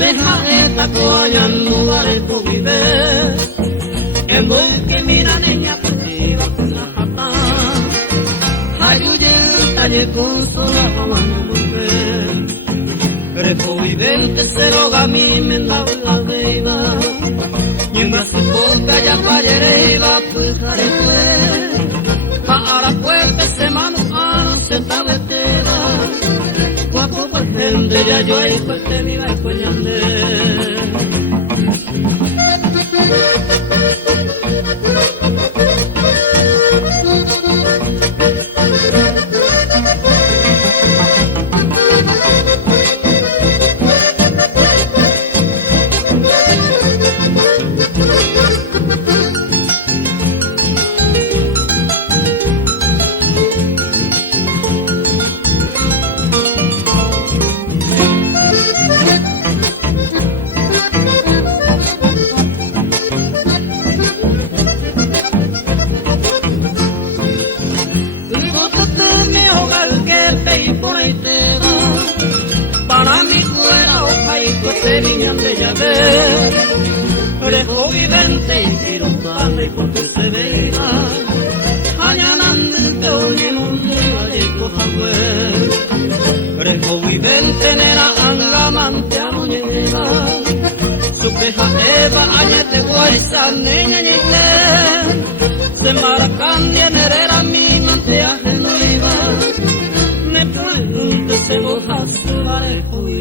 Bejaeta coayan lugares por viver. En bosque mira niña perdida con la jata. Ayuye el talle con sola mamá no volver. Repo vivente se roga a mí me da la vida. Y en base poca ya callereiva pues jarepue. Para puerta se mano a no se tabetera. Guapo por gente ya yo ahí pues te viva y pues yande. Para mi fuera hoja y pues te viñan de llave. Rejo vivente y tirotame y porque se vea. Añanante oye monjera y coja güey. Rejo vivente nera angamante a moñera. Su peja eva añete guaysa niña ñite. Se maracan y enerera mi manteaje no iba. Me pregunto se boja su varejo y